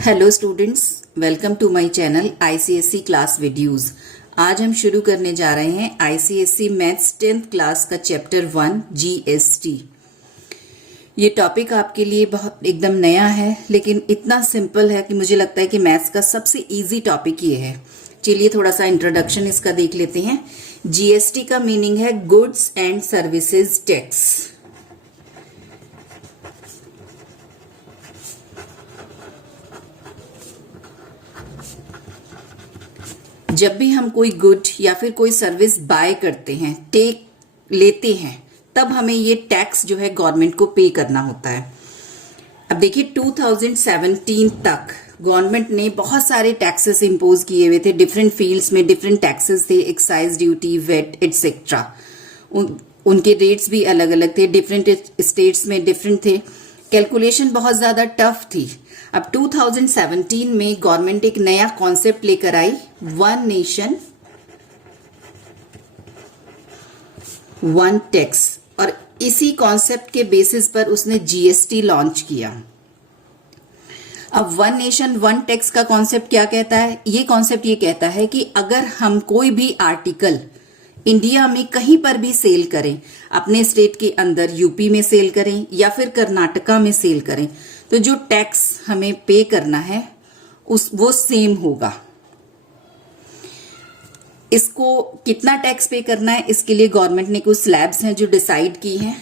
Hello students, welcome to my channel ICSE class videos. आज हम शुरू करने जा रहे हैं आईसीएसई मैथ्स 10th क्लास का चैप्टर 1 जीएसटी। ये टॉपिक आपके लिए बहुत एकदम नया है, लेकिन इतना सिंपल है कि मुझे लगता है कि मैथ्स का सबसे इजी टॉपिक ये है। चलिए थोड़ा सा इंट्रोडक्शन इसका देख लेते हैं। जीएसटी का मीनिंग है गुड्स एंड सर्विसेज टैक्स। जब भी हम कोई गुड या फिर कोई सर्विस बाय करते हैं, लेते हैं, तब हमें ये टैक्स जो है गवर्नमेंट को पे करना होता है। अब देखिए 2017 तक गवर्नमेंट ने बहुत सारे टैक्सेस इंपोज किए हुए थे। डिफरेंट फील्ड्स में डिफरेंट टैक्सेस थे, एक्साइज ड्यूटी, वेट एटसेट्रा। उनके रेट्स भी अलग अलग थे, डिफरेंट स्टेट्स में डिफरेंट थे। कैलकुलेशन बहुत ज्यादा टफ थी। अब 2017 में गवर्नमेंट एक नया कॉन्सेप्ट लेकर आई, वन नेशन वन टैक्स, और इसी कॉन्सेप्ट के बेसिस पर उसने जीएसटी लॉन्च किया। अब वन नेशन वन टैक्स का कॉन्सेप्ट क्या कहता है? ये कॉन्सेप्ट ये कहता है कि अगर हम कोई भी आर्टिकल इंडिया में कहीं पर भी सेल करें, अपने स्टेट के अंदर यूपी में सेल करें या फिर कर्नाटका में सेल करें, तो जो टैक्स हमें पे करना है वो सेम होगा। इसको कितना टैक्स पे करना है, इसके लिए गवर्नमेंट ने कुछ स्लैब्स हैं जो डिसाइड की हैं।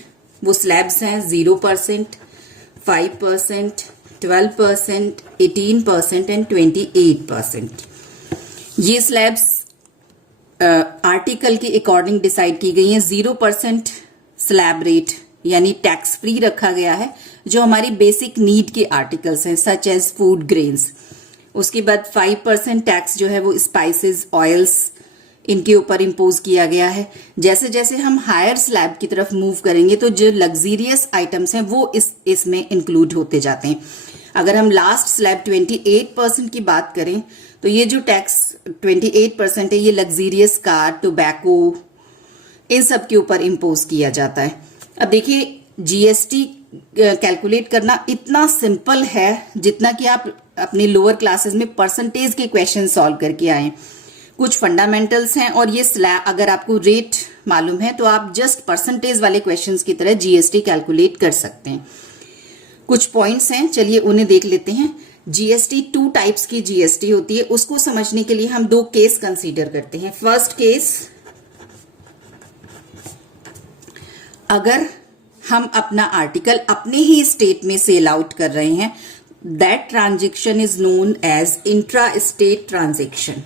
वो स्लैब्स हैं 0%, 5%, 12%, 18% एंड 28%। ये स्लैब्स आर्टिकल के अकॉर्डिंग डिसाइड की गई हैं। 0% स्लैब रेट यानी टैक्स फ्री रखा गया है, जो हमारी बेसिक नीड के आर्टिकल्स हैं सच एज फूड ग्रेन्स। उसके बाद 5% टैक्स जो है वो स्पाइसेस, ऑयल्स, इनके ऊपर इम्पोज किया गया है। जैसे जैसे हम हायर स्लैब की तरफ मूव करेंगे तो जो लग्जीरियस आइटम्स हैं वो इसमें इंक्लूड होते जाते हैं। अगर हम लास्ट स्लैब 28% की बात करें तो ये जो टैक्स 28% है, ये लग्जीरियस कार, टोबैको, इन सब के ऊपर इम्पोज किया जाता है। अब देखिए जीएसटी कैलकुलेट करना इतना सिंपल है जितना कि आप अपने लोअर क्लासेस में परसेंटेज के क्वेश्चन सॉल्व करके आए। कुछ फंडामेंटल्स हैं, और ये स्लैब अगर आपको रेट मालूम है तो आप जस्ट परसेंटेज वाले क्वेश्चंस की तरह जीएसटी कैलकुलेट कर सकते हैं। कुछ पॉइंट्स हैं, चलिए उन्हें देख लेते हैं। जीएसटी 2 टाइप्स की जीएसटी होती है। उसको समझने के लिए हम 2 केस कंसीडर करते हैं। फर्स्ट केस, अगर हम अपना आर्टिकल अपने ही स्टेट में सेल आउट कर रहे हैं, that transaction is known as intra state transaction,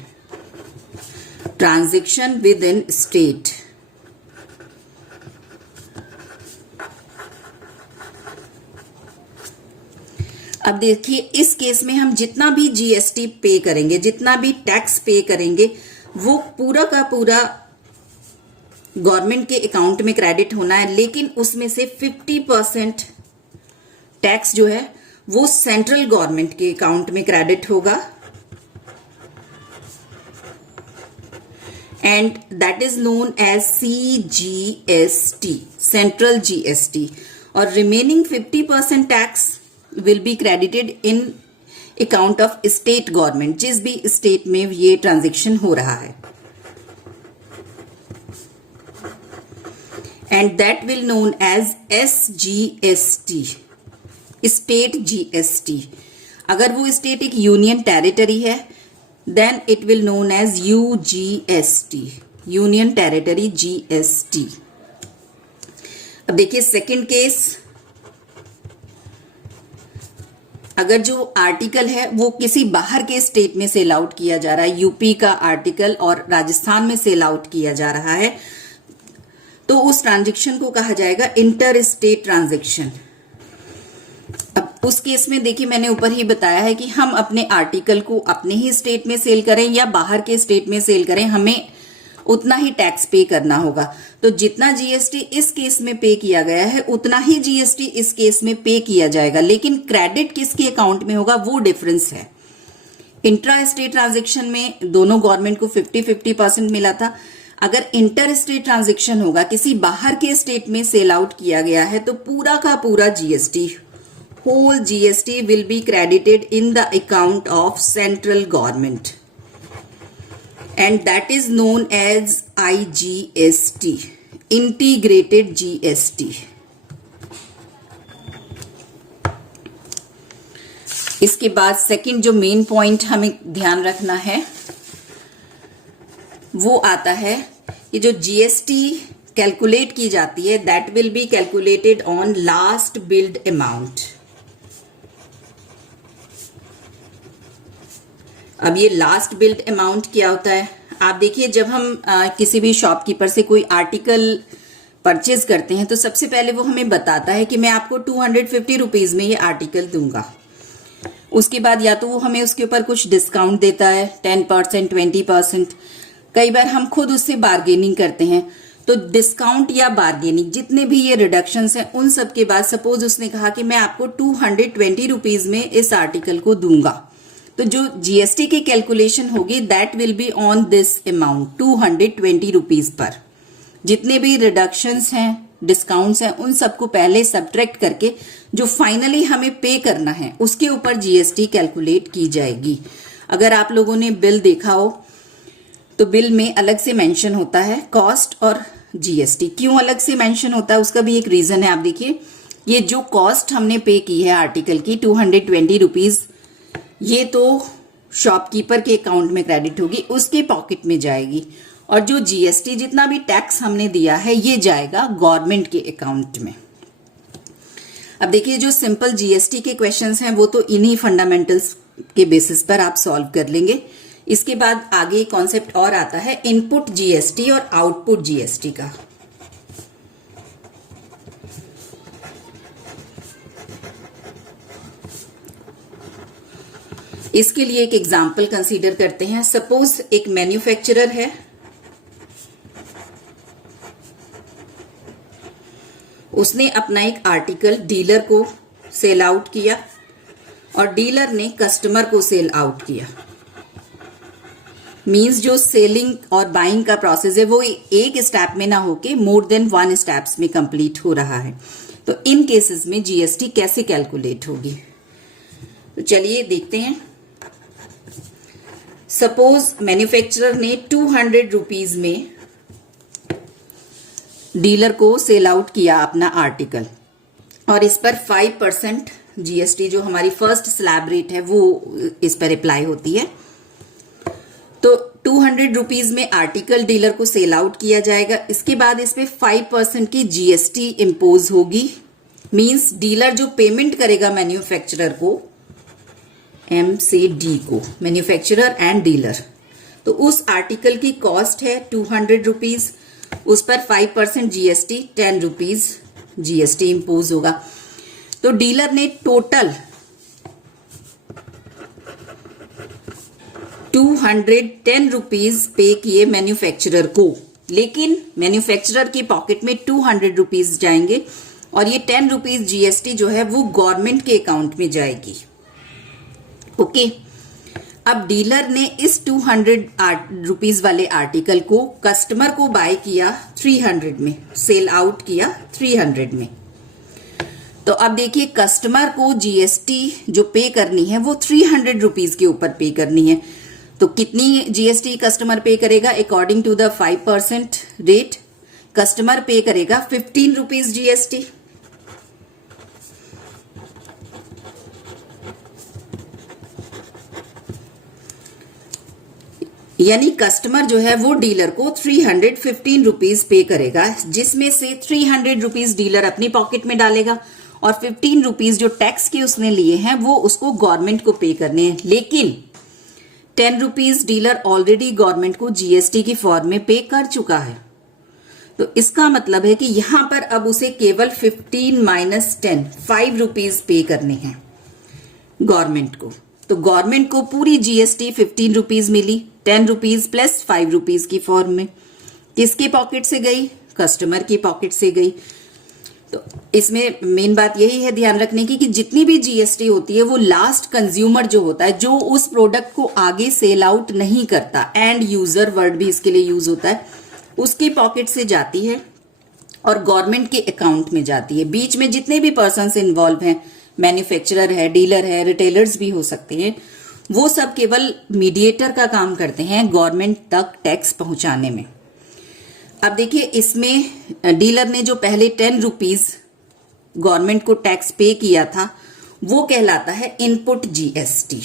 transaction within state. अब देखिए इस केस में हम जितना भी जीएसटी पे करेंगे, जितना भी टैक्स पे करेंगे, वो पूरा का पूरा गवर्नमेंट के अकाउंट में क्रेडिट होना है, लेकिन उसमें से 50% टैक्स जो है वो सेंट्रल गवर्नमेंट के अकाउंट में क्रेडिट होगा, and that is known as CGST, central GST. और remaining 50% tax will be credited in account of state government, जिस भी स्टेट में ये ट्रांजैक्शन हो रहा है, and that will known as SGST, state GST. अगर वो स्टेट एक यूनियन टेरिटरी है then it will known as UGST, union territory GST. अब देखिए सेकंड केस, अगर जो आर्टिकल है वो किसी बाहर के स्टेट में सेल आउट किया जा रहा है, यूपी का आर्टिकल और राजस्थान में सेल आउट किया जा रहा है, तो उस ट्रांजैक्शन को कहा जाएगा इंटर स्टेट ट्रांजैक्शन। अब उस केस में देखिए मैंने ऊपर ही बताया है कि हम अपने आर्टिकल को अपने ही स्टेट में सेल करें या बाहर के स्टेट में सेल करें, हमें उतना ही टैक्स पे करना होगा। तो जितना जीएसटी इस केस में पे किया गया है उतना ही जीएसटी इस केस में पे किया जाएगा, लेकिन क्रेडिट किसके अकाउंट में होगा वो डिफरेंस है। इंट्रा स्टेट ट्रांजैक्शन में दोनों गवर्नमेंट को 50-50% मिला था। अगर इंटर स्टेट ट्रांजैक्शन होगा, किसी बाहर के स्टेट में सेल आउट किया गया है, तो पूरा का पूरा GST whole GST will be credited in the account of central government, and that is known as IGST, integrated GST. इसके बाद सेकंड जो मेन पॉइंट हमें ध्यान रखना है वो आता है कि जो GST कैलकुलेट की जाती है that will be calculated on last build amount. अब ये लास्ट बिल्ड अमाउंट क्या होता है? आप देखिए, जब हम किसी भी शॉपकीपर से कोई आर्टिकल परचेज करते हैं तो सबसे पहले वो हमें बताता है कि मैं आपको 250 रुपीज में ये आर्टिकल दूंगा। उसके बाद या तो वो हमें उसके ऊपर कुछ डिस्काउंट देता है 10%, 20%। कई बार हम खुद उससे बार्गेनिंग करते हैं, तो डिस्काउंट या बार्गेनिंग जितने भी ये रिडक्शंस हैं उन सब के बाद सपोज उसने कहा कि मैं आपको 220 रुपीज में इस आर्टिकल को दूंगा, तो जो GST की कैलकुलेशन होगी that will be on this amount 220 rupees per. जितने भी रिडक्शंस हैं, डिस्काउंट्स हैं, उन सबको पहले सब्ट्रैक्ट करके जो फाइनली हमें पे करना है उसके ऊपर GST कैलकुलेट की जाएगी। अगर आप लोगों ने बिल देखा हो तो बिल में अलग से मेंशन होता है कॉस्ट और GST। क्यों अलग से मेंशन होता है उसका भी एक रीजन है। आप देखिए, ये जो कॉस्ट हमने पे की है आर्टिकल की 220 रुपीज, ये तो शॉपकीपर के अकाउंट में क्रेडिट होगी, उसके पॉकेट में जाएगी, और जो GST जितना भी टैक्स हमने दिया है ये जाएगा गवर्नमेंट के अकाउंट में। अब देखिए, जो सिंपल GST के क्वेश्चंस हैं वो तो इन्हीं फंडामेंटल्स के बेसिस पर आप सॉल्व कर लेंगे। इसके बाद आगे कॉन्सेप्ट और आता है इनपुट GST और आउटपुट GST का। इसके लिए एक एग्जांपल कंसीडर करते हैं। सपोज एक मैन्युफैक्चरर है, उसने अपना एक आर्टिकल डीलर को सेल आउट किया और डीलर ने कस्टमर को सेल आउट किया। मींस जो सेलिंग और बाइंग का प्रोसेस है वो एक स्टेप में ना होके मोर देन 1 स्टेप्स में कंप्लीट हो रहा है। तो इन केसेस में GST कैसे कैलकुलेट होगी, तो चलिए देखते हैं। सपोज मैन्युफैक्चरर ने 200 रुपीज में डीलर को सेल आउट किया अपना आर्टिकल, और इस पर 5% GST जो हमारी फर्स्ट स्लैब रेट है वो इस पर अप्लाई होती है। तो 200 रुपीज में आर्टिकल डीलर को सेल आउट किया जाएगा। इसके बाद इस पे 5% की GST इम्पोज होगी। मींस डीलर जो पेमेंट करेगा मैन्युफैक्चरर को, M से D को, मैन्युफैक्चरर एंड डीलर, तो उस आर्टिकल की कॉस्ट है 200 रुपीज, उस पर 5% GST 10 रुपीज GST इम्पोज होगा। तो डीलर ने टोटल 210 रुपीज पे किए मैन्युफैक्चरर को, लेकिन मैन्युफैक्चरर की पॉकेट में 200 रुपीज जाएंगे और ये 10 रुपीज GST जो है वो गवर्नमेंट के अकाउंट में जाएगी। ओके, अब डीलर ने इस 200 रुपीज वाले आर्टिकल को कस्टमर को बाय किया 300 में, सेल आउट किया 300 में। तो अब देखिए, कस्टमर को GST जो पे करनी है वो 300 रुपीज के ऊपर पे करनी है। तो कितनी GST कस्टमर पे करेगा? According to the 5% rate customer पे करेगा 15 रुपीज GST। यानी कस्टमर जो है वो डीलर को 315 रुपीज पे करेगा, जिसमें से 300 रुपीज डीलर अपनी पॉकेट में डालेगा और 15 रुपीज जो टैक्स के उसने लिए हैं वो उसको गवर्नमेंट को पे करने हैं। लेकिन 10 रुपीज डीलर ऑलरेडी गवर्नमेंट को GST की फॉर्म में पे कर चुका है। तो इसका मतलब है कि यहां पर अब उसे केवल 15 माइनस 10 5 रुपीज पे करने हैं गवर्नमेंट को। तो गवर्नमेंट को पूरी GST 15 रुपीज मिली, 10 रुपीज प्लस 5 रुपीज की फॉर्म में। किसके पॉकेट से गई? कस्टमर की पॉकेट से गई। तो इसमें मेन बात यही है ध्यान रखने की कि जितनी भी GST होती है वो लास्ट कंज्यूमर जो होता है, जो उस प्रोडक्ट को आगे सेल आउट नहीं करता, एंड यूजर वर्ड भी इसके लिए यूज होता है, उसकी पॉकेट से जाती है और गवर्नमेंट के अकाउंट में जाती है। बीच में जितने भी पर्सन्स इन्वॉल्व हैं, मैन्युफैक्चरर है, डीलर है, रिटेलर्स भी हो सकते हैं, वो सब केवल मीडिएटर का काम करते हैं गवर्नमेंट तक टैक्स पहुंचाने में। अब देखिए इसमें डीलर ने जो पहले 10 रुपीज गवर्नमेंट को टैक्स पे किया था वो कहलाता है इनपुट जीएसटी।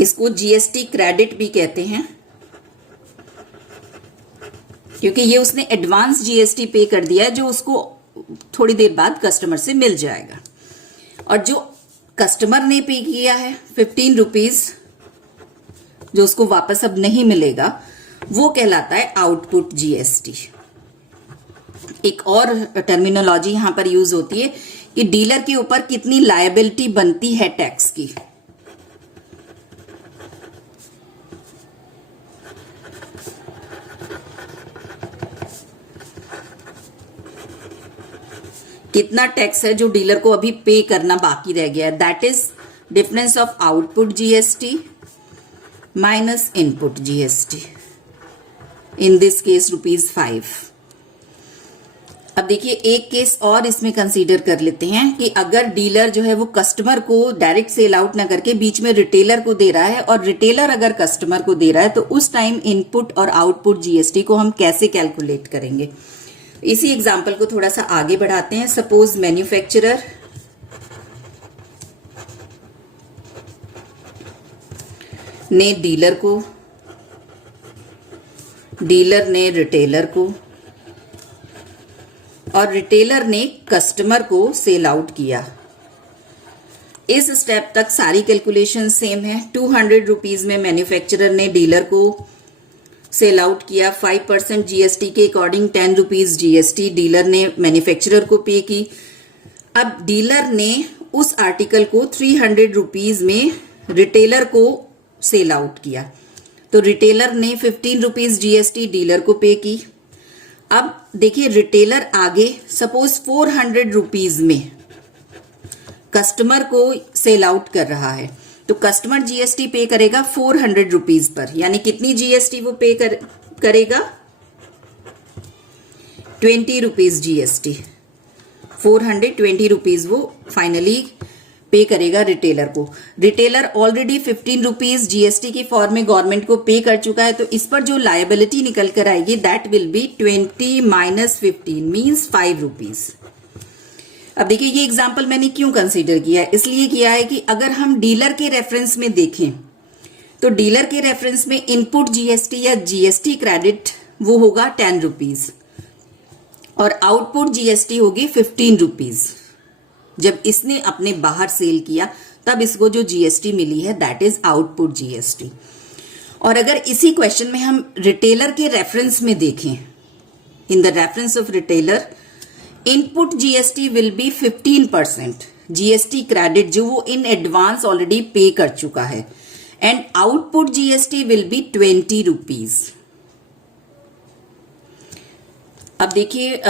इसको जीएसटी क्रेडिट भी कहते हैं क्योंकि ये उसने एडवांस जीएसटी पे कर दिया है जो उसको थोड़ी देर बाद कस्टमर से मिल जाएगा। और जो कस्टमर ने पे किया है 15 रुपीज जो उसको वापस अब नहीं मिलेगा वो कहलाता है आउटपुट जीएसटी। एक और टर्मिनोलॉजी यहां पर यूज होती है कि डीलर के ऊपर कितनी लायबिलिटी बनती है टैक्स की। कितना टैक्स है जो डीलर को अभी पे करना बाकी रह गया है, that is difference of output GST minus input GST, in this case ₹5। अब देखिए एक केस और इसमें कंसीडर कर लेते हैं कि अगर डीलर जो है वो कस्टमर को डायरेक्ट सेल आउट ना करके बीच में रिटेलर को दे रहा है और रिटेलर अगर कस्टमर को दे रहा है तो उस टाइम इनपुट और आउटपुट जीएसटी को हम कैसे कैलकुलेट करेंगे। इसी एग्जाम्पल को थोड़ा सा आगे बढ़ाते हैं। सपोज मैन्युफैक्चरर ने डीलर को, डीलर ने रिटेलर को और रिटेलर ने कस्टमर को सेल आउट किया। इस स्टेप तक सारी कैलकुलेशन सेम है। 200 रुपीज में मैन्युफैक्चरर ने डीलर को सेल आउट किया, 5% जीएसटी के अकॉर्डिंग 10 रुपीज जीएसटी डीलर ने मैन्युफैक्चरर को पे की। अब डीलर ने उस आर्टिकल को 300 रुपीज में रिटेलर को सेल आउट किया, तो रिटेलर ने 15 रुपीज जीएसटी डीलर को पे की। अब देखिए रिटेलर आगे सपोज 400 रुपीज में कस्टमर को सेल आउट कर रहा है, तो कस्टमर जीएसटी पे करेगा 400 रुपीज पर, यानी कितनी जीएसटी वो पे करेगा 20 रुपीज जीएसटी। 420 रुपीज वो फाइनली पे करेगा रिटेलर को। रिटेलर ऑलरेडी 15 रुपीज जीएसटी की फॉर्म में गवर्नमेंट को पे कर चुका है, तो इस पर जो लायबिलिटी निकल कर आएगी that will be 20 minus 15 means 5 rupees. अब देखिए ये एग्जाम्पल मैंने क्यों कंसीडर किया है, इसलिए किया है कि अगर हम डीलर के रेफरेंस में देखें तो डीलर के रेफरेंस में इनपुट जीएसटी या जीएसटी क्रेडिट वो होगा 10 रुपीज और आउटपुट जीएसटी होगी 15 रुपीज। जब इसने अपने बाहर सेल किया तब इसको जो जीएसटी मिली है दैट इज आउटपुट जीएसटी। और अगर इसी क्वेश्चन में हम रिटेलर के रेफरेंस में देखें, in the reference of retailer input GST will be 15% GST credit जो वो इन एडवांस ऑलरेडी पे कर चुका है, and output GST will be 20 rupees. अब देखिए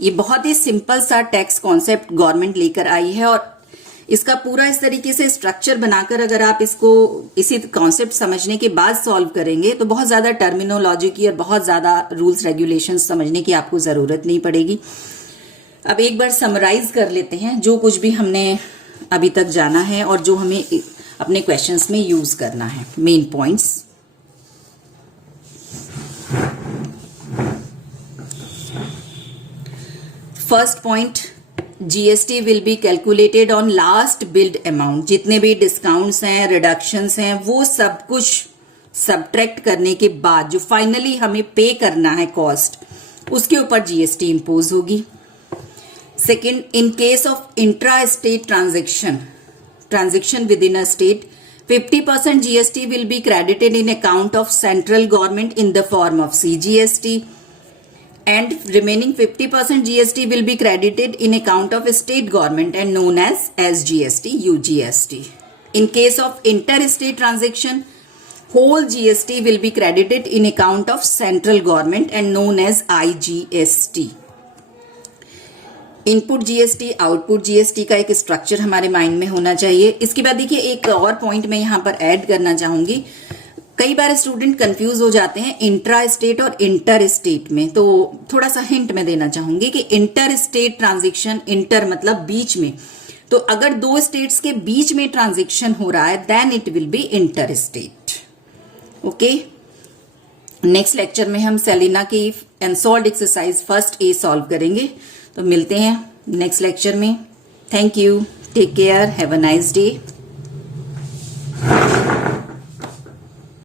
ये बहुत ही सिंपल सा टैक्स कॉन्सेप्ट गवर्नमेंट लेकर आई है और इसका पूरा इस तरीके से स्ट्रक्चर बनाकर अगर आप इसको इसी कॉन्सेप्ट समझने के बाद सॉल्व करेंगे तो बहुत ज्यादा टर्मिनोलॉजी की और बहुत ज्यादा रूल्स रेगुलेशंस समझने की आपको जरूरत नहीं पड़ेगी। अब एक बार समराइज कर लेते हैं जो कुछ भी हमने अभी तक जाना है और जो हमें अपने क्वेश्चंस में यूज करना है, main points. First point, GST will be calculated on last build amount. जितने भी डिस्काउंट्स हैं, रिडक्शंस हैं, वो सब कुछ सबट्रैक्ट करने के बाद जो फाइनली हमें पे करना है कॉस्ट, उसके ऊपर जीएसटी इंपोज होगी। Second, in case of intra state transaction with in a state, 50% GST will be credited in account of central government in the form of CGST, and remaining 50% GST will be credited in account of state government and known as SGST, UGST. In case of interstate transaction, whole GST will be credited in account of central government and known as IGST. Input GST, output GST का एक structure हमारे mind में होना चाहिए। इसके बाद देखिए एक और पॉइंट मैं यहाँ पर ऐड करना चाहूंगी। कई बार स्टूडेंट कंफ्यूज हो जाते हैं इंट्रा स्टेट और इंटर स्टेट में, तो थोड़ा सा हिंट मैं देना चाहूंगी कि इंटर स्टेट ट्रांजिशन, इंटर मतलब बीच में, तो अगर दो स्टेट्स के बीच में ट्रांजिशन हो रहा है then it will be inter state. Okay, next lecture में हम सेलिना की unsolved exercise first A solve करेंगे। तो मिलते हैं नेक्स्ट लेक्चर में। Thank you, take care, have a nice day.